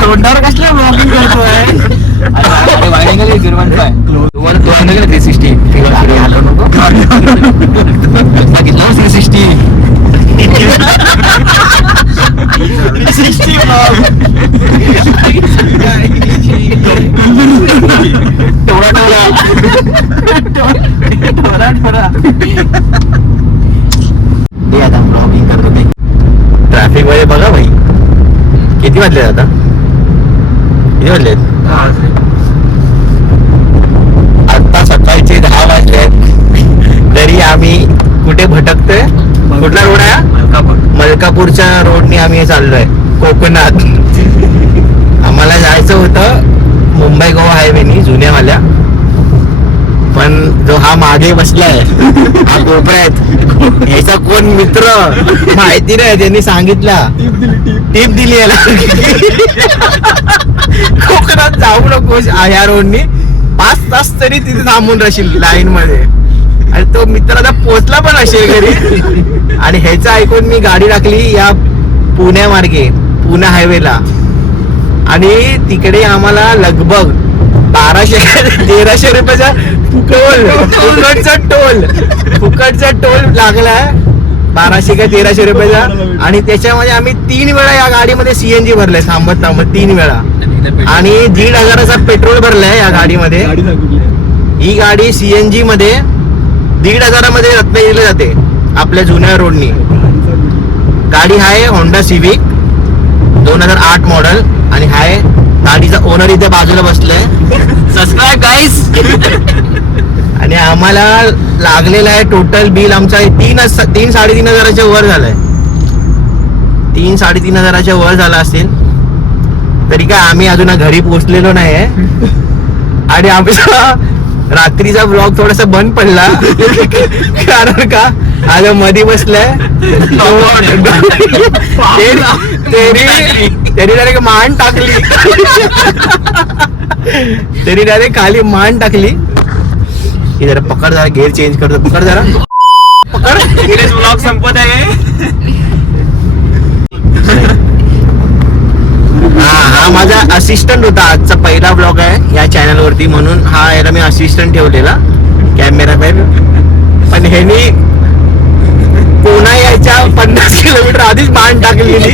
तोंडावर कसल्या ब्लॉगिंग करतोय? अरे वाईडिंग गेली 360 आलो नको सांगितलं 360 आता ब्लॉगिंग करतो ते ट्रॅफिक मध्ये बघा भाई. किती वाजले आता? किती वाजले? आता सकाळचे 10 वाजले तरी आम्ही कुठे भटकतोय? कुठला रोड आहे? मलकापूरच्या रोडने आम्ही चाललोय कोकणात. आम्हाला जायचं होतं मुंबई गोवा हायवेनी जुन्यावाल्या, पण जो हा मागे बसलाय हा कोपऱ्यात याचा कोण मित्र माहिती नाही, त्यांनी सांगितला टीप दिली याला कोकणात जाऊ नकोस या रोडनी, 5 तास तरी तिथे थांबून राहशील लाईन मध्ये. आणि तो मित्र आता पोचला पण असेल घरी. आणि ह्याचं ऐकून मी गाडी टाकली या पुण्या मार्गे, पुणे हायवेला. आणि तिकडे आम्हाला लगभग 1200-1300 रुपयाचा फुकटचा टोल लागलाय. 1200 का 1300 रुपयाचा. आणि त्याच्यामध्ये आम्ही 3 वेळा या गाडीमध्ये सीएनजी भरलाय थांबत 3 वेळा. आणि 1,500चा पेट्रोल भरलाय या गाडीमध्ये. ही गाडी सीएनजी मध्ये 1,500 मध्ये रत्नागिरीला जाते आपल्या जुन्या रोडनी. गाडी आहे होंडा सिविक 2008 मॉडेल. आणि हाय गाडीचा ओनर इथे बाजूला बसलाय. सबस्क्राईब गाईस. आणि आम्हाला लागलेलं आहे टोटल बिल आमचा 3-3.5 हजाराच्या वर झालाय. 3-3.5 हजाराच्या वर झाला असेल. तरी काय आम्ही अजून घरी पोहोचलेलो नाहीये. आणि आमचा रात्रीचा ब्लॉग थोडासा बंद पडला कारण का आज मध्ये बसलाय तरी डायरेक्ट मान टाकली. तरी डायरेक्ट खाली मान टाकली की जरा पकड, जरा गेअर चेंज करतो. पकड जरा पकड. ब्लॉग संपत आहे. हा माझा असिस्टंट होता. आजचा पहिला ब्लॉग आहे या चॅनल वरती म्हणून हा याला मी असिस्टंट ठेवलेला कॅमेरामॅन. पण ह्यानी पुन्हा यायच्या 50 किलोमीटर आधीच मान टाकलेली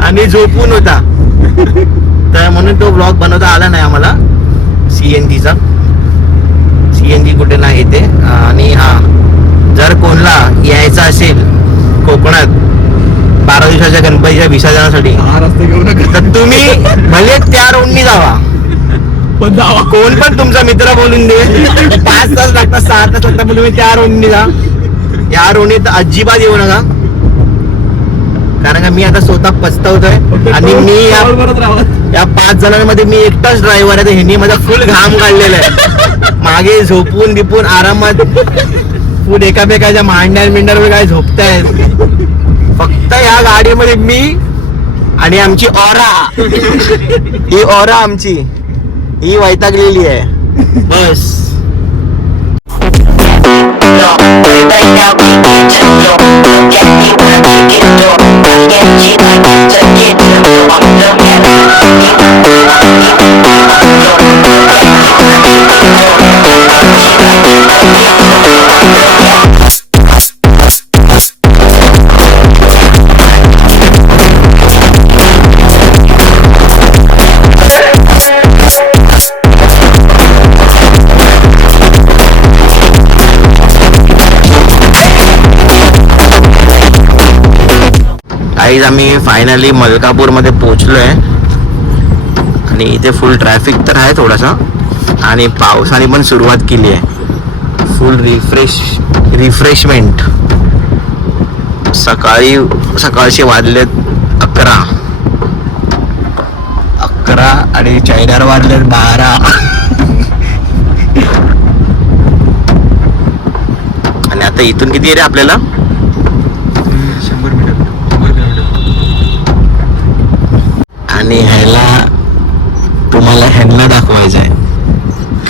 आणि झोपून होता. तर म्हणून तो ब्लॉग बनवता आला नाही आम्हाला. सीएनजीचा सीएनजी कुठे नाही येते. आणि हा जर कोणला यायचं असेल कोकणात 12 दिवसाच्या गणपतीच्या विसर्जनासाठी तर तुम्ही भले त्या रोडनी जावा. कोण पण तुमचा मित्र बोलून दे 5 तास लागतात 6 तास लागतात पण तुम्ही त्या रोडनी जा. या रोडनीत अजिबात येऊ नका कारण का मी आता स्वतः पछतावतोय. आणि मी या 5 जणांमध्ये मी एकटाच ड्रायव्हर आहे. ह्यांनी माझा फुल घाम काढलेला आहे. मागे झोपून बिपून आरामात फुल एकामेकाच्या मांड्यावर काय झोपतायत. फक्त या गाडीमध्ये मी आणि आमची ऑरा ही ऑरा आमची ही वैतागलेली आहे बस. गाईज आम्ही फायनली मलकापूर मध्ये पोहोचलोय. आणि इथे फुल ट्रॅफिक तर आहे थोडासा. आणि पावसाने पण सुरुवात केली आहे. फुल रिफ्रेशमेंट. सकाळचे वाजलेत 11 आणि चैनार वाजलेत 12. आणि आता इथून किती आहे रे आपल्याला? 100 मीटर. आणि तुम्हाला ह्यांना दाखवायचं आहे.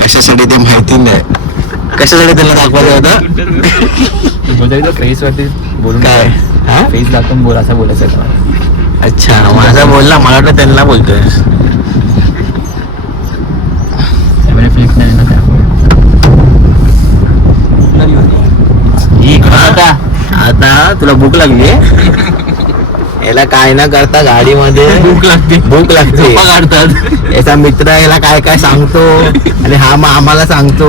कशासाठी ते माहिती नाही. कशासाठी त्यांना दाखवायचं होतं? क्रेज वरती बोलून काय हा? फेस दाखवून बोल असं बोलायचं आहे मला. अच्छा माझा बोलला, मला वाटलं त्यांना बोलतोय. कॅमेरा फ्लिप नाही ना त्यामुळे. आता तुला भूक लागली याला काय ना करता गाडीमध्ये भूक लागते. भूक लागते झोपा काढतात. याचा मित्र याला काय काय सांगतो आणि हा मग आम्हाला सांगतो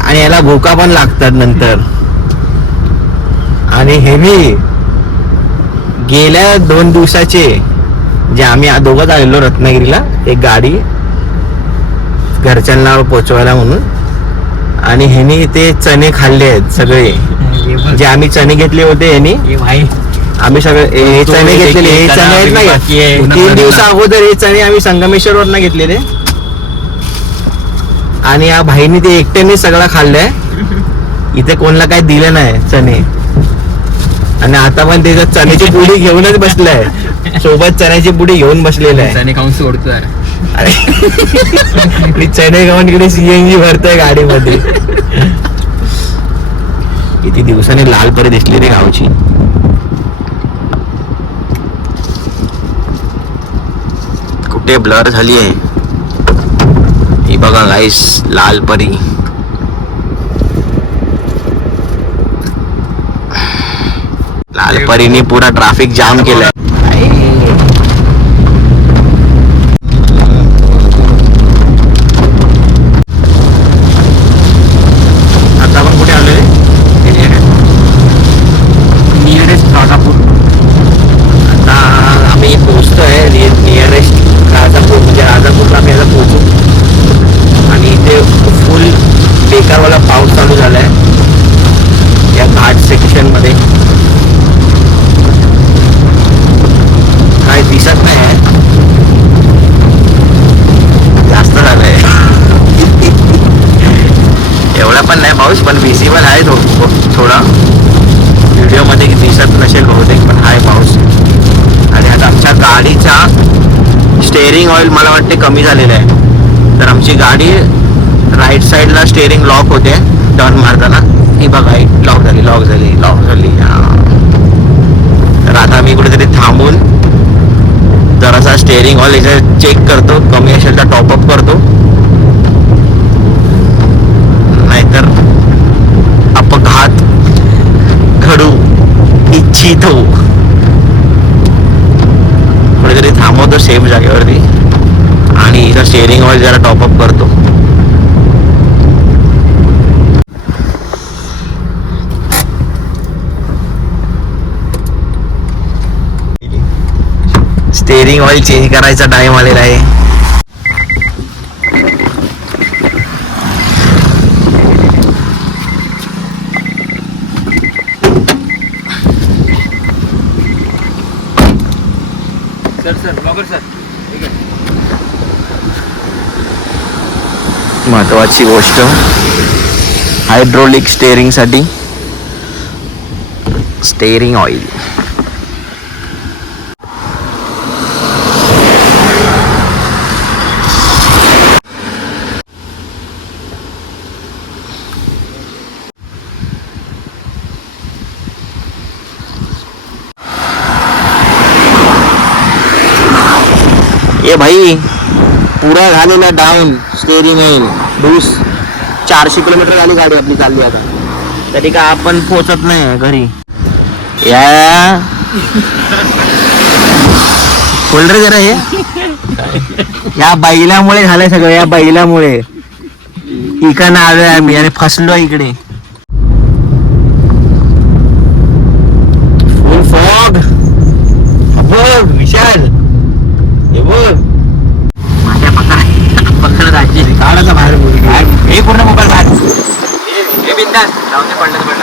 आणि याला भूका पण लागतात नंतर. आणि हे मी गेल्या 2 दिवसाचे जे आम्ही दोघंच आलेलो रत्नागिरीला, एक गाडी घरच्यांना पोचवायला म्हणून, आणि ह्यानी ते चणे खाल्ले आहेत सगळे. जे आम्ही चणे घेतले होते ह्यानी, आम्ही सगळे हे चणे घेतलेले, हे चणे आहेत ना, 3 दिवसा अगोदर हे चणे आम्ही संगमेश्वर वरनं घेतलेले आणि या भाईनी ते एकट्याने सगळं खाल्लंय. इथे कोणाला काही दिलं नाही चणे. आणि आता पण त्याच्यात चण्याची पुडी घेऊनच बसलाय, सोबत चण्याची पुडी घेऊन बसलेला आहे. त्याने खाऊन सोडतोय. आणि चणे खाऊन इकडे सीएनजी भरतोय गाडीमध्ये. किती दिवसाने लाल परी दिसली रे गावची. कुठे ब्लर झाली आहे ही बघा गाईस, लाल परी. लाल परीने पुरा ट्रॅफिक जाम केलाय. आता आपण कुठे आलोय? नियरेस्ट राजापूर. आता आम्ही पोहोचतोय नियरेस्ट राजापूर, म्हणजे राजापूरला आम्ही आता पोहोचू. आणि इथे फुल बेकारवाला पाऊस चालू झालाय या घाट सेक्शन मध्ये. काय दिसत नाही आहे, जास्त झालंय. एवढा पण नाही पाऊस, पण विजिबल आहे थोडा. व्हिडिओ मध्ये दिसत नसेल बहुतेक, पण आहे पाऊस. आणि आता आमच्या गाडीचा स्टेअरिंग ऑइल मला वाटते कमी झालेलं आहे, तर आमची गाडी राईट साईडला स्टेअरिंग लॉक होते टर्न मारताना. ही बघा लॉक झाली. तर आता मी कुठेतरी थांबून जरासा स्टेअरिंग ऑइल याचा चेक करतो, कमी असेल तर टॉपअप करतो, नाहीतर अपघात घडू इच्छितो. कुठेतरी थांबवतो सेफ जागेवरती आणि इथं स्टेअरिंग ऑइल जरा टॉपअप करतो. स्टेअरिंग ऑइल चेंज करायचा टाइम आलेला आहे. Sir blogger sir. महत्वाची गोष्ट हायड्रोलिक स्टेअरिंग साठी स्टेअरिंग ऑइल. ये भाई पुरा झालेला डाऊन स्टेअरिंग ऑइल डूस. 400 किलोमीटर झाली गाडी आपली चालली आता, तरी का आपण पोहोचत नाही घरी. या खोल रे जरा. हे या बैलामुळे झालंय सगळं, या बैलामुळे. इकडनं आलोय आम्ही आणि फसलो इकडे. फुल फॉग. बघ विशाल, हे बघ माझ्या पकड राज्य काढायचा बाहेर. हे पूर्ण मोबाईल बाहेर. हे बिंदास जाऊन ते पडलं.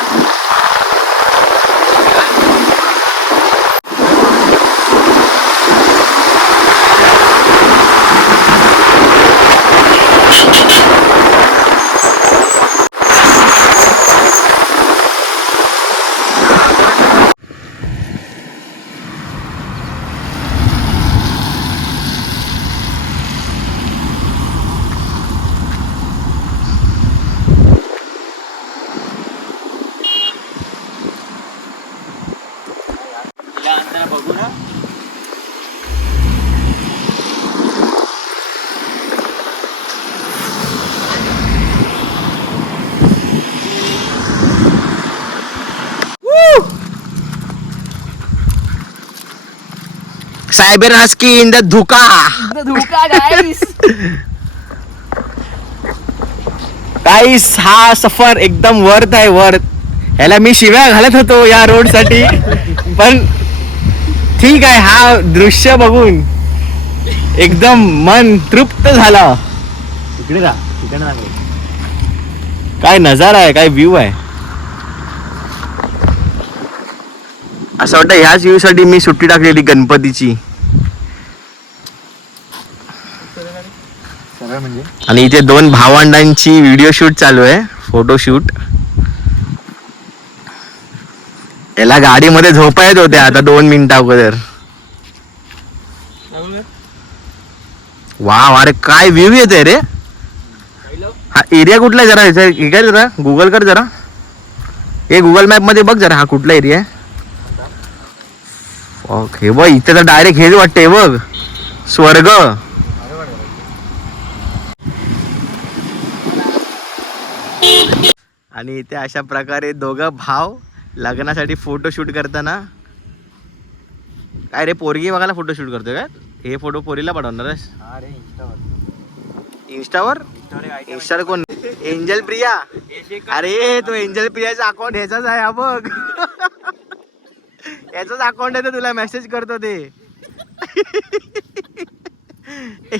सायबर हस्की इन द धुका. गाईस हा सफर एकदम वर्थ आहे, वर्थ. ह्याला मी शिव्या घालत होतो या रोड साठी, पण ठीक आहे. हा दृश्य बघून एकदम मन तृप्त झालं. तिकडे जा, तिकडे जा. काय नजारा आहे, काय व्ह्यू आहे. असं वाटतं ह्याच व्ह्यू साठी मी सुट्टी टाकलेली गणपतीची. आणि इथे 2 भावंडांची व्हिडिओ शूट चालू आहे, फोटोशूट. याला गाडीमध्ये झोपा येत होते आता 2 मिनिटा अगोदर. वा अरे काय व्ह्यू येते रे. हा एरिया कुठला आहे जरा हे काय जरा गुगल कर जरा. हे गुगल मॅप मध्ये बघ जरा हा कुठला एरिया आहे. ओके बघ इथे तर डायरेक्ट हेच वाटते बघ, स्वर्ग. आणि इथे अशा प्रकारे दोघं भाव लग्नासाठी फोटोशूट करताना. काय रे पोरगी बघायला फोटोशूट करतोय काय. हे फोटो पोरीला पाठवणार आहेस इंस्टावर. इंस्टावर कोण एंजल प्रिया. अरे तो एंजल प्रियाचा अकाउंट ह्याचाच आहे हा बघ. याचाच अकाउंट आहे, तुला मेसेज करतो ते.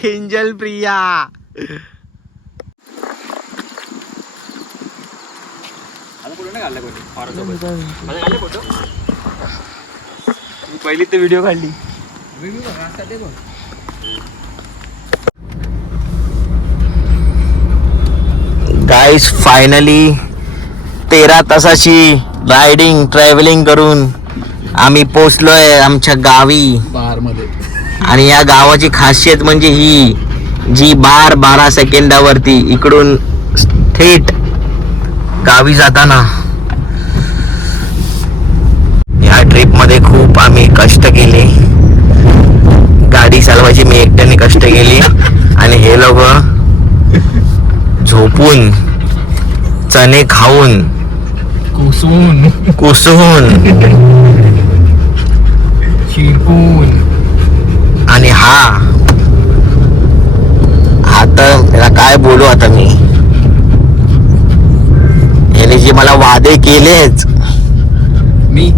एंजल प्रिया. पहिली तर व्हिडिओ काढली. गाईस फायनली 13 तासाची रायडिंग ट्रॅव्हलिंग करून आम्ही पोचलोय आमच्या गावी बार मध्ये. आणि या गावाची खासियत म्हणजे ही जी 12 सेकंदावरती इकडून थेट गावी जाताना. या ट्रिप मध्ये खूप आम्ही कष्ट केले. गाडी चालवायची मी एकट्याने कष्ट केली आणि हे लोक झोपून चणे खाऊन कुसून आणि आता याला काय बोलू आता मी. याने जे मला वादे केलेच मी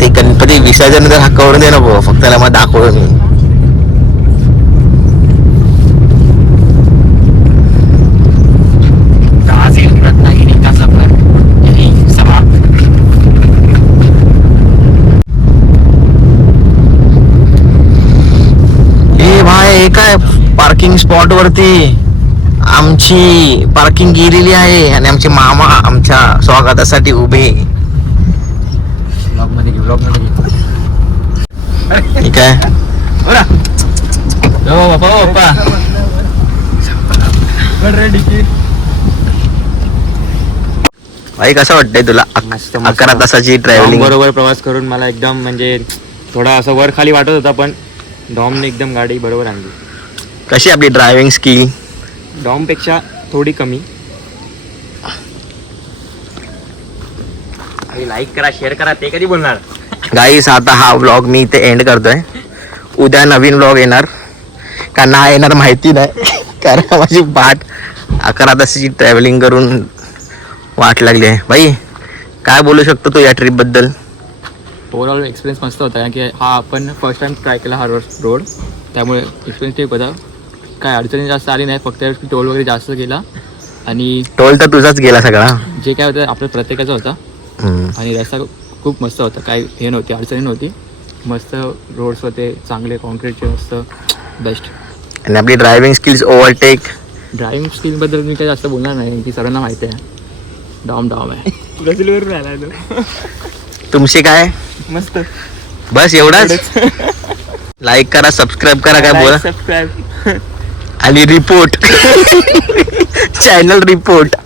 ते गणपती विसर्जन तर करून दे नको, फक्त त्याला मला दाखवतो मी. हे काय पार्किंग स्पॉट वरती आमची पार्किंग गेलेली आहे आणि आमचे मामा आमच्या स्वागतासाठी उभे. ठीक आहे भाई, कसं वाटतंय तुला 11 तासाची ट्रॅव्हलिंग. बरोबर प्रवास करून मला एकदम म्हणजे थोडा असं वर खाली वाटत होता, पण डॉमने एकदम गाडी बरोबर आणली. कशी आपली ड्रायव्हिंग स्किल. डॉम पेक्षा थोडी कमी. लाईक करा, शेअर करा, ते कधी बोलणार. गाईस आता हा व्लॉग मी इथे एंड करतोय. उद्या नवीन व्लॉग येणार का नाही येणार माहिती नाही, कारण माझी 11 तासाची ट्रॅव्हलिंग करून वाट लागली आहे. भाई काय बोलू शकतो तू या ट्रिप बद्दल. ओव्हरऑल एक्सपिरियन्स मस्त होता, कारण की हा आपण फर्स्ट टाइम ट्राय केला हा रोड, त्यामुळे एक्सपिरियन्स ठीक होता. काय अडचणी जास्त आली नाही, फक्त टोल वगैरे जास्त गेला. आणि टोल तर तुझाच गेला सगळा. जे काय होतं आपल्या प्रत्येकाचा होता. आणि रस्ता खूप मस्त होता, काही हे नव्हती, अडचणी नव्हती. मस्त रोड्स होते चांगले, कॉन्क्रीटचे मस्त बेस्ट. आणि आपली ड्रायव्हिंग स्किल्स ओव्हरटेक. ड्रायव्हिंग स्किलबद्दल मी काही जास्त बोलणार नाही, की सर्वांना माहिती आहे. डॉम आहे. गजलवरून आला तो. तुमचे काय मस्त बस एवढाच. लाईक करा, सबस्क्राईब करा, काय बोला. सबस्क्राईब आणि रिपोर्ट चॅनल रिपोर्ट.